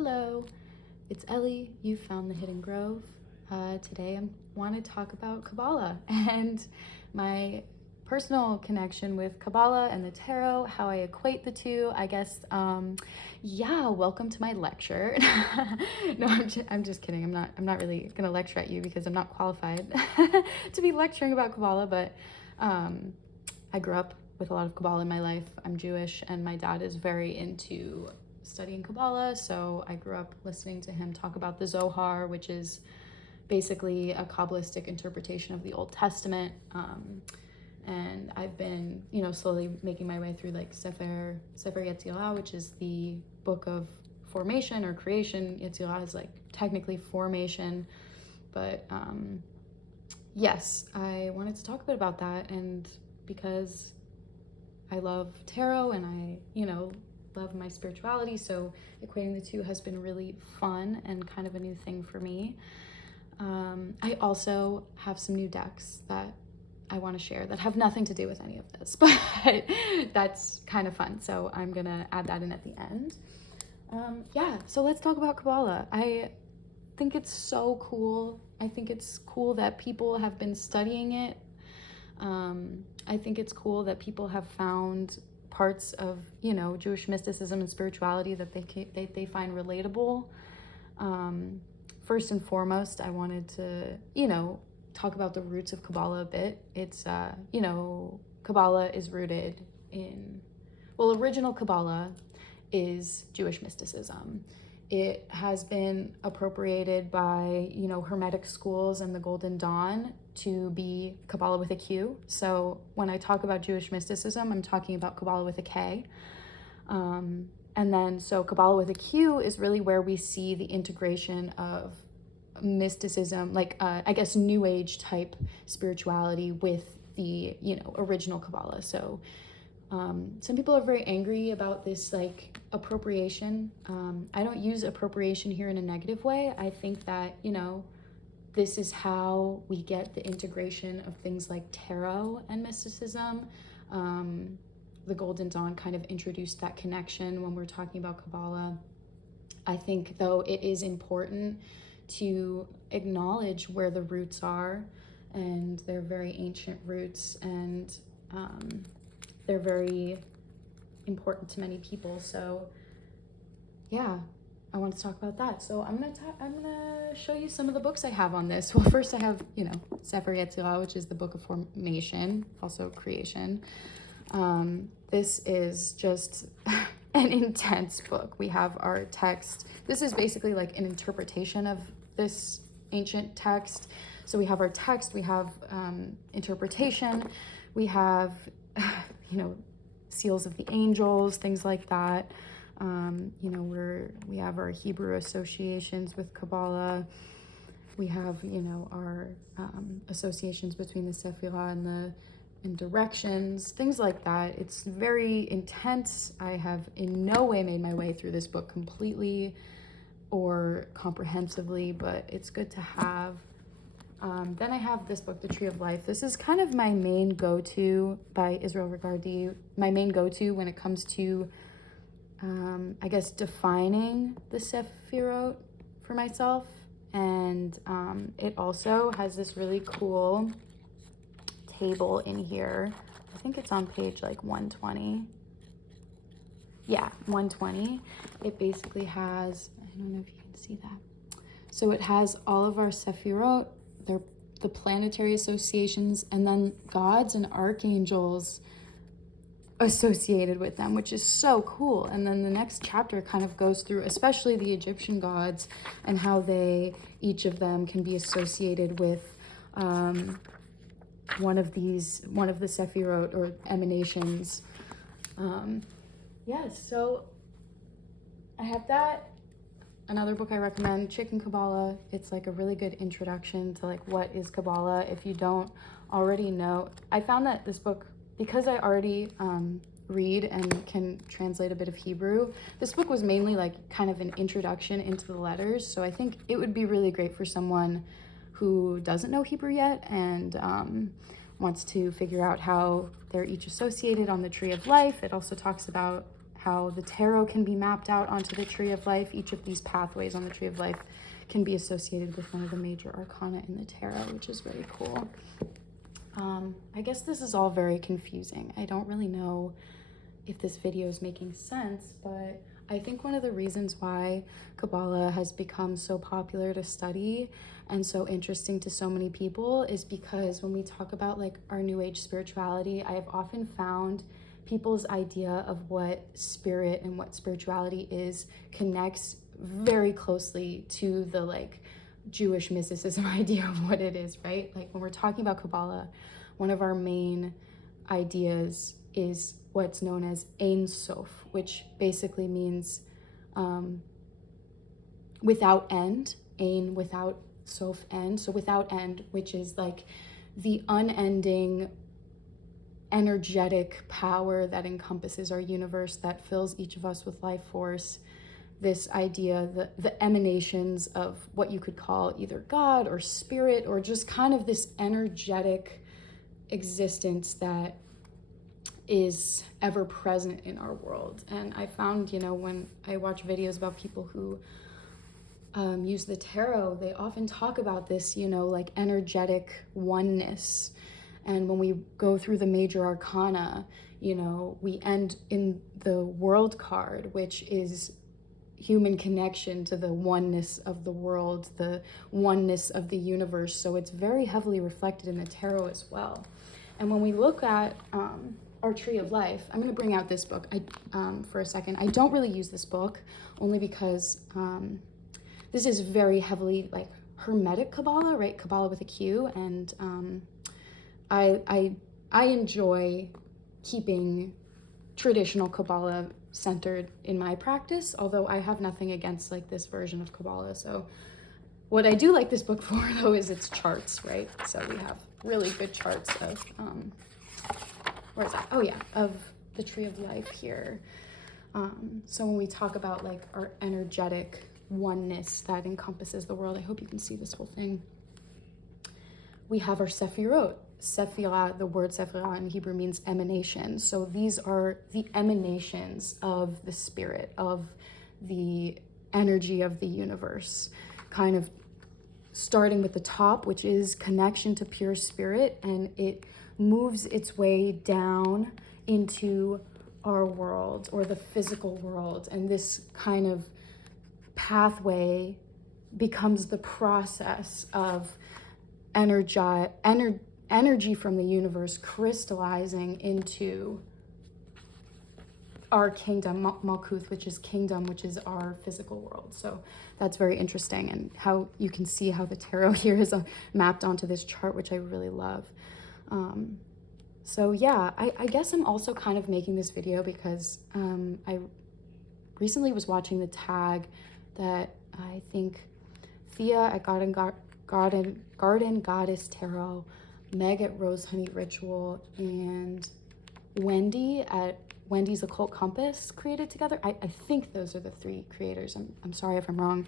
Hello, it's Ellie. You found the Hidden Grove. Today I want to talk about Kabbalah and my personal connection with Kabbalah and the tarot, how I equate the two. I guess, welcome to my lecture. No, I'm just kidding. I'm not really gonna lecture at you because I'm not qualified to be lecturing about Kabbalah, but I grew up with a lot of Kabbalah in my life. I'm Jewish and my dad is very into studying Kabbalah, so I grew up listening to him talk about the Zohar, which is basically a Kabbalistic interpretation of the Old Testament. And I've been, slowly making my way through like Sefer Yetzirah, which is the book of formation or creation. Yetzirah is like technically formation, but yes, I wanted to talk a bit about that, and because I love tarot and I, love my spirituality, so equating the two has been really fun and kind of a new thing for me. I also have some new decks that I want to share that have nothing to do with any of this, but that's kind of fun, so I'm gonna add that in at the end. So let's talk about Kabbalah. I think it's so cool. I think it's cool that people have been studying it. I think it's cool that people have found parts of, Jewish mysticism and spirituality that they find relatable. First and foremost, I wanted to, talk about the roots of Kabbalah a bit. It's, Kabbalah is rooted in, original Kabbalah is Jewish mysticism. It has been appropriated by, Hermetic schools and the Golden Dawn to be Kabbalah with a Q. So when I talk about Jewish mysticism, I'm talking about Kabbalah with a K. So Kabbalah with a Q is really where we see the integration of mysticism, New Age type spirituality with the, original Kabbalah. So some people are very angry about this appropriation. I don't use appropriation here in a negative way. I think that, this is how we get the integration of things like tarot and mysticism. The Golden Dawn kind of introduced that connection when we're talking about Kabbalah. I think, though, it is important to acknowledge where the roots are, and they're very ancient roots, and they're very important to many people. So yeah, I want to talk about that. So I'm gonna show you some of the books I have on this. Well, first I have, Sefer Yetzirah, which is the book of formation, also creation. This is just an intense book. We have our text. This is basically like an interpretation of this ancient text. So we have our text, we have interpretation, we have, seals of the angels, things like that. We have our Hebrew associations with Kabbalah. We have, our associations between the Sephirah and directions, things like that. It's very intense. I have in no way made my way through this book completely or comprehensively, but it's good to have. Then I have this book, The Tree of Life. This is kind of my main go-to by Israel Regardie, my main go-to when it comes to, defining the Sephirot for myself. And it also has this really cool table in here. I think it's on page 120. Yeah, 120. It basically has, I don't know if you can see that. So it has all of our Sephirot, they're the planetary associations, and then gods and archangels associated with them, which is so cool. And then the next chapter kind of goes through, especially the Egyptian gods, and how each of them can be associated with one of the Sephirot or emanations. So I have that. Another book I recommend, Chicken Kabbalah. It's a really good introduction to what is Kabbalah if you don't already know. I found that this book, because I already read and can translate a bit of Hebrew, this book was mainly kind of an introduction into the letters. So I think it would be really great for someone who doesn't know Hebrew yet and wants to figure out how they're each associated on the Tree of Life. It also talks about how the tarot can be mapped out onto the Tree of Life. Each of these pathways on the Tree of Life can be associated with one of the major arcana in the tarot, which is really cool. I guess this is all very confusing. I don't really know if this video is making sense, but I think one of the reasons why Kabbalah has become so popular to study and so interesting to so many people is because when we talk about like our New Age spirituality, I have often found people's idea of what spirit and what spirituality is connects very closely to the like Jewish mysticism idea of what it is, right? Like when we're talking about Kabbalah, one of our main ideas is what's known as Ein Sof, which basically means without end, Ein without Sof end. So without end, which is like the unending energetic power that encompasses our universe, that fills each of us with life force. This idea, the emanations of what you could call either God or spirit, or just kind of this energetic existence that is ever present in our world. And I found, you know, when I watch videos about people who use the tarot, they often talk about this, you know, like energetic oneness. And when we go through the major arcana, you know, we end in the world card, which is human connection to the oneness of the world, the oneness of the universe. So it's very heavily reflected in the tarot as well. And when we look at our Tree of Life, I'm going to bring out this book for a second. I don't really use this book only because this is very heavily like Hermetic Kabbalah, right? Kabbalah with a Q. And I enjoy keeping traditional Kabbalah centered in my practice, although I have nothing against like this version of Kabbalah. So what I do like this book for though is its charts, right? So we have really good charts of, where is that? Oh yeah, of the Tree of Life here. So when we talk about like our energetic oneness that encompasses the world, I hope you can see this whole thing. We have our Sephirot. Sephirah, the word Sephirah in Hebrew means emanation. So these are the emanations of the spirit, of the energy of the universe, kind of starting with the top, which is connection to pure spirit, and it moves its way down into our world or the physical world. And this kind of pathway becomes the process of energy from the universe crystallizing into our kingdom, Malkuth, which is kingdom, which is our physical world. So that's very interesting, and how you can see how the tarot here is mapped onto this chart, which I really love. So yeah, I guess I'm also kind of making this video because I recently was watching the tag that I think Thea at Garden Goddess Tarot, Meg at Rose Honey Ritual, and Wendy at Wendy's Occult Compass created together. I think those are the three creators. I'm sorry if I'm wrong.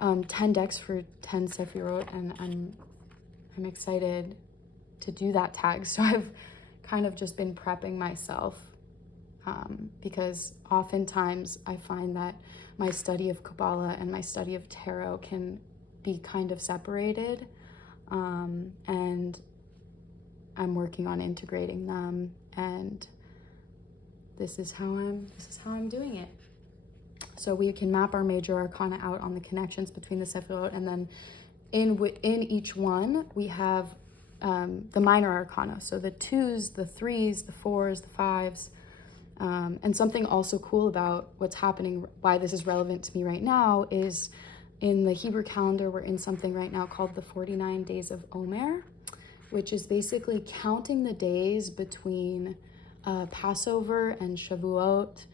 10 decks for 10 Sephirot, and I'm excited to do that tag. So I've kind of just been prepping myself because oftentimes I find that my study of Kabbalah and my study of tarot can be kind of separated, and I'm working on integrating them, and this is how I'm doing it. So we can map our major arcana out on the connections between the Sephirot, and then in each one we have the minor arcana, so the 2s, the 3s, the 4s, the 5s. And something also cool about what's happening, why this is relevant to me right now, is in the Hebrew calendar, we're in something right now called the 49 days of Omer, which is basically counting the days between Passover and Shavuot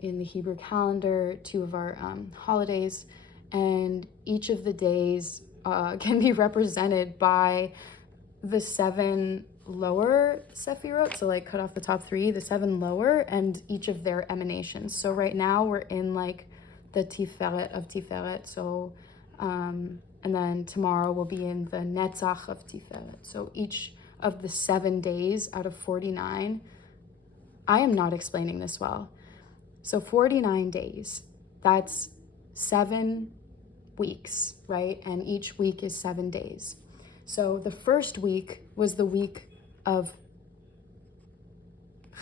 in the Hebrew calendar, two of our holidays, and each of the days can be represented by the 7 lower Sephirot, so like cut off the top 3, the 7 lower, and each of their emanations. So right now we're in like the Tiferet of Tiferet, so and then tomorrow we'll be in the Netzach of Tiferet. So each of the 7 days out of 49, I am not explaining this well. So 49 days, that's 7 weeks, right? And each week is 7 days. So the first week was the week of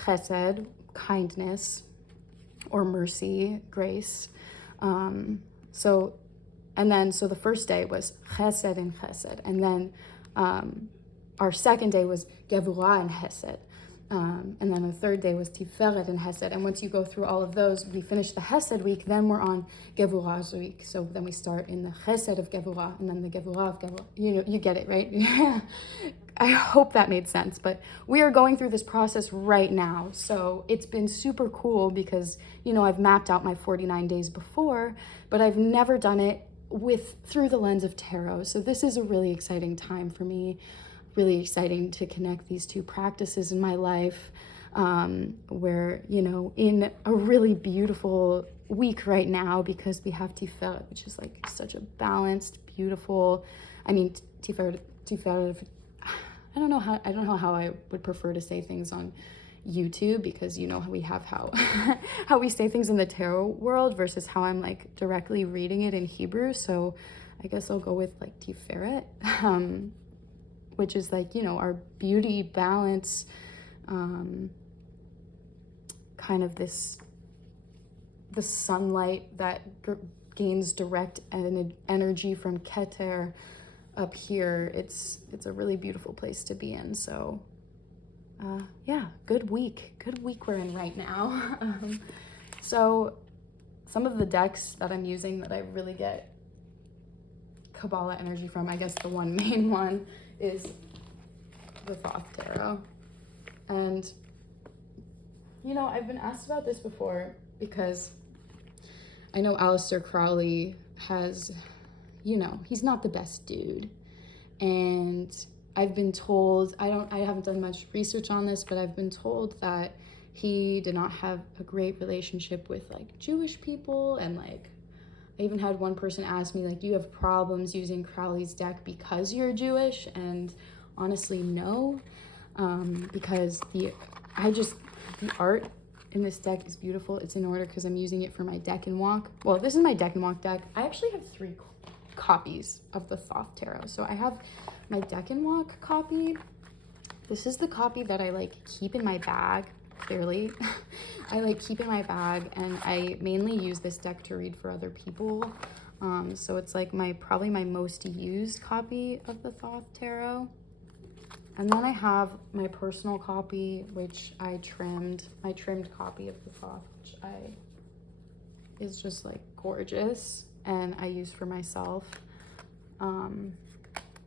chesed, kindness, or mercy, grace. So the first day was chesed and chesed. And then our second day was gevurah and hesed. And then the third day was tiferet and hesed. And once you go through all of those, we finish the hesed week, then we're on gevurah's week. So then we start in the chesed of gevurah, and then the gevurah of gevurah. You get it, right? I hope that made sense. But we are going through this process right now. So it's been super cool because, I've mapped out my 49 days before, but I've never done it through the lens of tarot. So this is a really exciting time for me. Really exciting to connect these two practices in my life, where, in a really beautiful week right now, because we have Tiferet, which is like such a balanced, beautiful, Tiferet, I don't know how I would prefer to say things on YouTube, because we have how how we say things in the tarot world versus how I'm like directly reading it in Hebrew. So I guess I'll go with like Tiferet, which is like, our beauty, balance, kind of the sunlight that gains direct energy from Keter up here. It's a really beautiful place to be in. So good week we're in right now. So some of the decks that I'm using that I really get Kabbalah energy from, I guess the one main one is the Thoth Tarot. And I've been asked about this before because I know Aleister Crowley has, he's not the best dude. And I've been told, I haven't done much research on this, but I've been told that he did not have a great relationship with like Jewish people, and like I even had one person ask me, like, do you have problems using Crowley's deck because you're Jewish? And honestly, no, because the art in this deck is beautiful. It's in order because I'm using it for my deck and walk. Well, this is my deck and walk deck. I actually have 3 copies of the Thoth Tarot. So I have my deck and walk copy. This is the copy that I like keep in my bag. Clearly, I like keep in my bag, and I mainly use this deck to read for other people. So it's like probably my most used copy of the Thoth Tarot. And then I have my personal copy, which my trimmed copy of the Thoth, which is just like gorgeous, and I use for myself.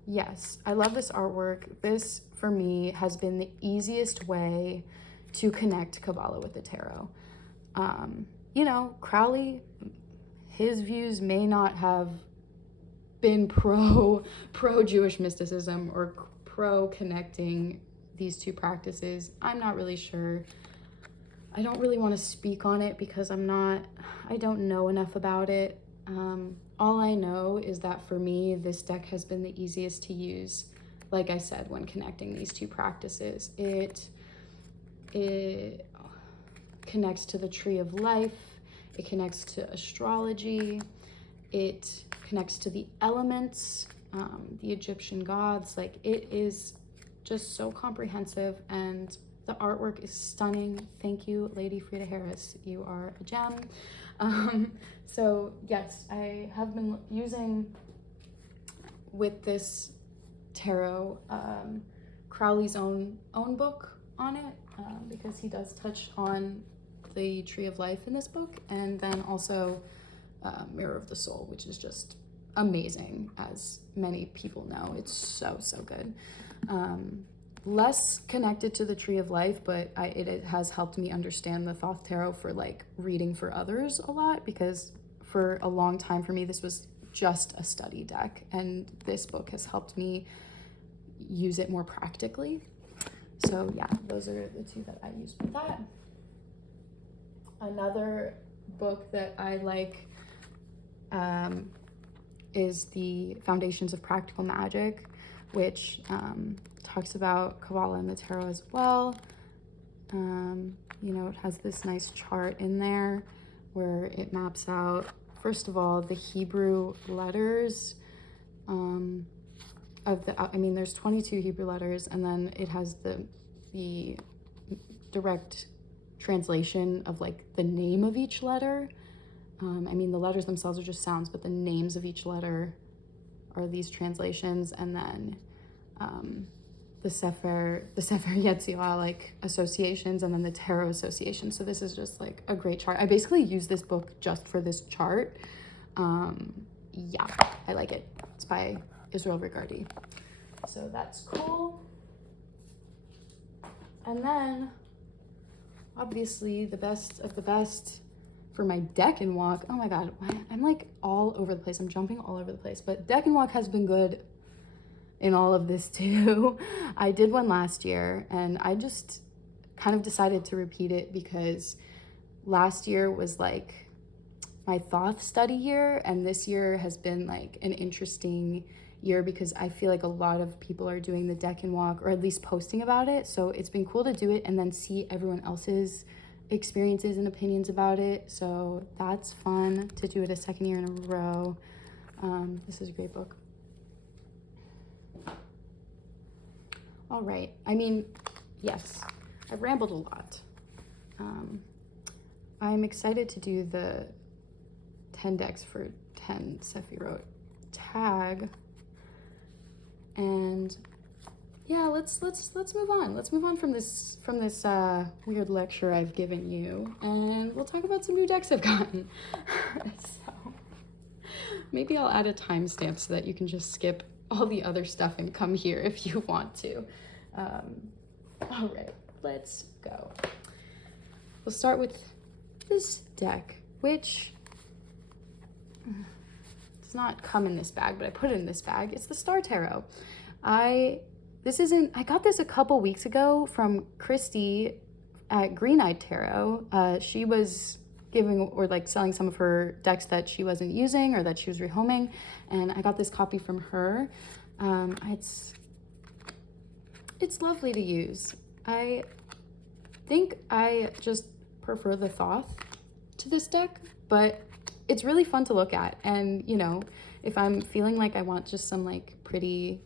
Yes, I love this artwork. This, for me, has been the easiest way to connect Kabbalah with the tarot. Crowley, his views may not have been pro Jewish mysticism or pro connecting these two practices. I'm not really sure. I don't really want to speak on it because I don't know enough about it. All I know is that for me, this deck has been the easiest to use, like I said, when connecting these two practices. It connects to the tree of life, it connects to astrology, it connects to the elements, the Egyptian gods. Like, it is just so comprehensive, and the artwork is stunning. Thank you, Lady Frida Harris. You are a gem. So yes, I have been using with this tarot Crowley's own book on it, because he does touch on the Tree of Life in this book, and then also Mirror of the Soul, which is just amazing, as many people know. It's so good. Less connected to the Tree of Life, but it has helped me understand the Thoth Tarot for like reading for others a lot, because for a long time for me this was just a study deck, and this book has helped me use it more practically. So yeah, those are the 2 that I use for that. Another book that I like is the Foundations of Practical Magic, which talks about Kabbalah and the Tarot as well. You know, it has this nice chart in there where it maps out, first of all, the Hebrew letters there's 22 Hebrew letters, and then it has the direct translation of like the name of each letter. The letters themselves are just sounds, but the names of each letter are these translations, and then the Sefer Yetzirah, like associations, and then the Tarot association. So this is just like a great chart. I basically use this book just for this chart. Yeah, I like it. It's by Israel Rigardi. So that's cool. And then obviously the best of the best for my deck and walk. Oh my God, I'm like all over the place. I'm jumping all over the place, but deck and walk has been good in all of this too. I did one last year and I just kind of decided to repeat it because last year was like my Thoth study year, and this year has been like an interesting year because I feel like a lot of people are doing the deck and walk, or at least posting about it. So it's been cool to do it and then see everyone else's experiences and opinions about it. So that's fun to do it a second year in a row. This is a great book. All right. Yes, I've rambled a lot. I'm excited to do the 10 decks for 10 Sefirot tag. And yeah, let's move on. Let's move on from this weird lecture I've given you, and we'll talk about some new decks I've gotten. So maybe I'll add a timestamp so that you can just skip all the other stuff and come here if you want to. All right, let's go. We'll start with this deck, which does not come in this bag, but I put it in this bag. It's the Star Tarot. I got this a couple weeks ago from Christy at Green Eyed Tarot. She was giving or like selling some of her decks that she wasn't using or that she was rehoming, and I got this copy from her. It's lovely to use. I think I just prefer the Thoth to this deck, but it's really fun to look at. And you know, if I'm feeling like I want just some like pretty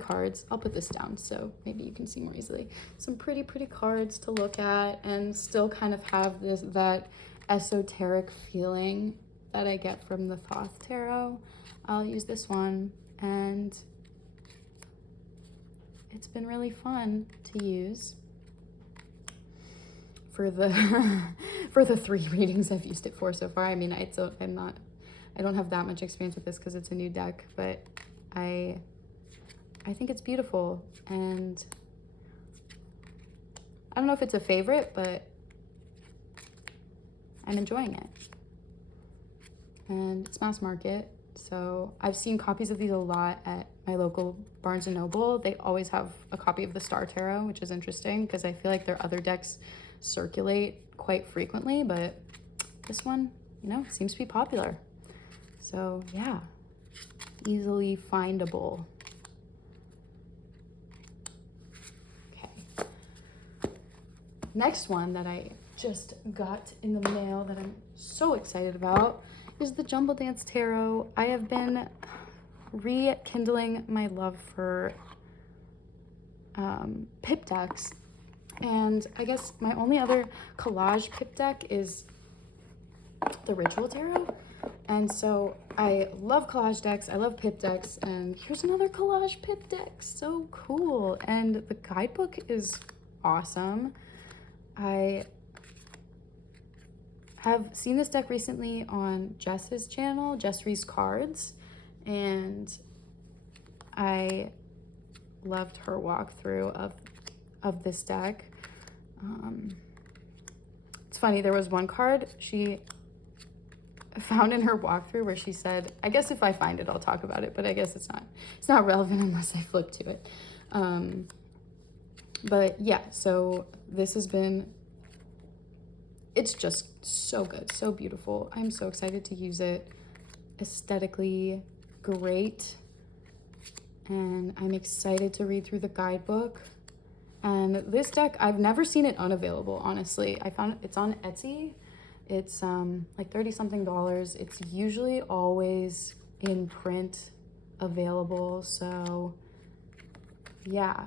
cards, I'll put this down so maybe you can see more easily. Some pretty cards to look at and still kind of have that esoteric feeling that I get from the Thoth Tarot. I'll use this one, and it's been really fun to use. For the for the 3 readings I've used it for so far. I don't have that much experience with this because it's a new deck, but I think it's beautiful, and I don't know if it's a favorite, but I'm enjoying it. And it's mass market, so I've seen copies of these a lot at my local Barnes & Noble. They always have a copy of the Star Tarot, which is interesting because I feel like their other decks circulate quite frequently, but this one, you know, seems to be popular. So yeah, easily findable. Okay. Next one that I just got in the mail that I'm so excited about is the Jumbledance Tarot. I have been rekindling my love for pip decks, and I guess my only other collage pip deck is the Ritual Tarot. And so I love collage decks, I love pip decks, and here's another collage pip deck. So cool. And the guidebook is awesome. I have seen this deck recently on Jess's channel, Jess Reese Cards, and I loved her walkthrough of this deck. It's funny, there was one card she found in her walkthrough where she said, I guess if I find it, I'll talk about it, but I guess it's not relevant unless I flip to it. But yeah, so this has been, it's just so good, so beautiful. I'm so excited to use it. Aesthetically great. And I'm excited to read through the guidebook. And this deck, I've never seen it unavailable, honestly. I found it's on Etsy. It's like $30-something. It's usually always in print available, so yeah.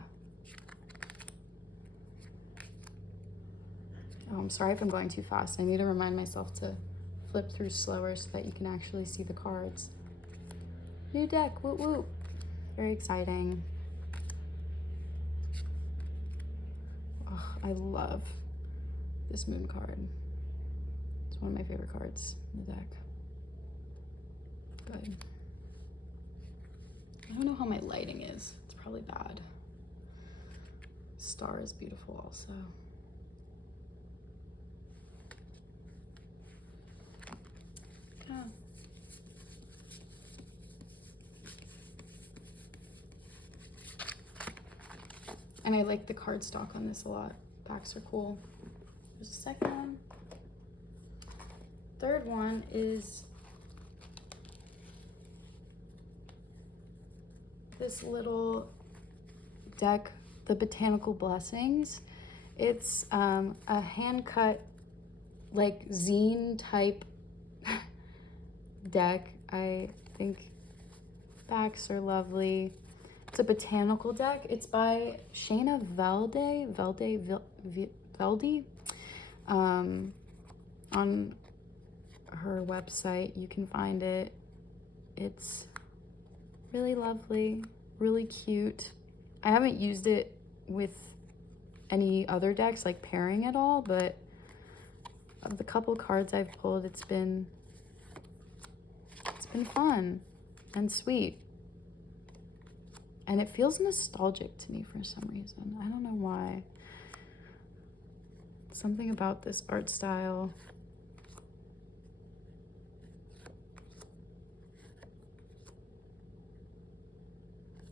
Oh, I'm sorry if I'm going too fast. I need to remind myself to flip through slower so that you can actually see the cards. New deck, whoop whoop. Very exciting. Oh, I love this moon card. It's one of my favorite cards in the deck. Good. I don't know how my lighting is. It's probably bad. Star is beautiful also. Yeah. And I like the cardstock on this a lot. Backs are cool. There's a second one. Third one is this little deck, the Botanical Blessings. It's a hand-cut, like, zine type deck. I think backs are lovely. It's a botanical deck. It's by Shayna Velde. On her website, you can find it. It's really lovely, really cute. I haven't used it with any other decks, like pairing at all, but of the couple cards I've pulled, it's been fun and sweet. And it feels nostalgic to me for some reason. I don't know why. Something about this art style.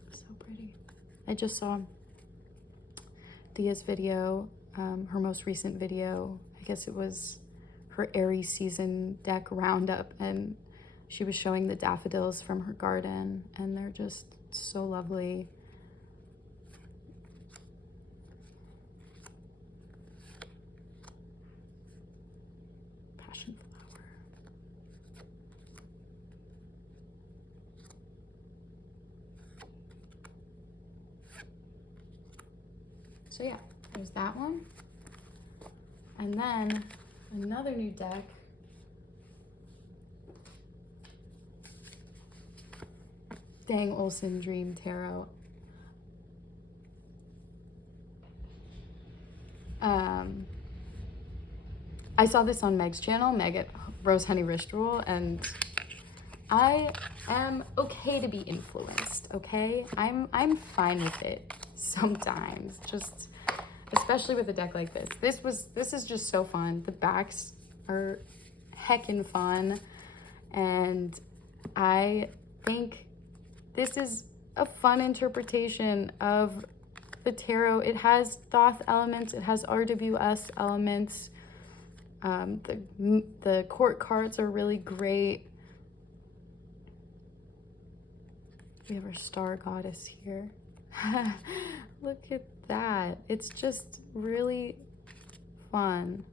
So pretty. I just saw Thia's video, her most recent video. I guess it was her Aries season deck roundup, and she was showing the daffodils from her garden, and they're just so lovely. Passion flower. So yeah, there's that one. And then another new deck. Dang Olsen Dream Tarot. I saw this on Meg's channel, Meg at Rose Honey Ritual, and I am okay to be influenced, okay? I'm fine with it sometimes, just especially with a deck like this. This is just so fun. The backs are heckin' fun, and I think this is a fun interpretation of the tarot. It has Thoth elements, it has RWS elements. The court cards are really great. We have our star goddess here. Look at that. It's just really fun.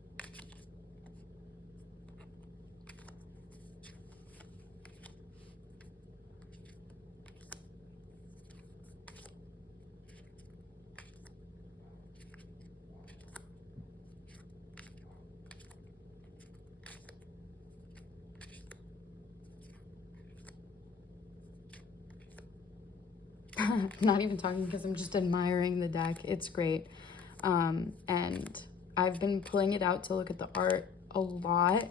Not even talking because I'm just admiring the deck. It's great. And I've been pulling it out to look at the art a lot.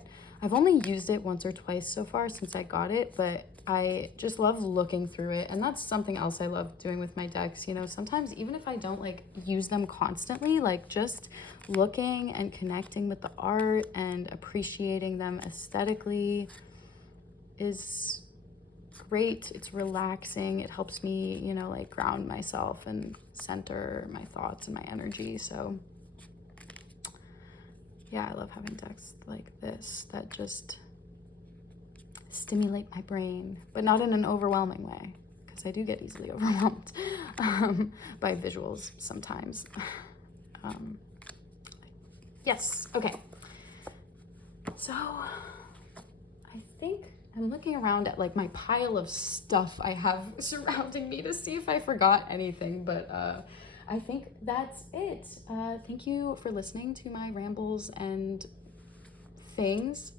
I've only used it once or twice so far since I got it, but I just love looking through it. And that's something else I love doing with my decks. You know, sometimes even if I don't like use them constantly, like just looking and connecting with the art and appreciating them aesthetically is great. It's relaxing. It helps me, you know, like ground myself and center my thoughts and my energy. So yeah, I love having decks like this that just stimulate my brain, but not in an overwhelming way, because I do get easily overwhelmed by visuals sometimes. Yes, okay. So I think I'm looking around at like my pile of stuff I have surrounding me to see if I forgot anything, but I think that's it. Thank you for listening to my rambles and things.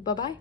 Bye-bye.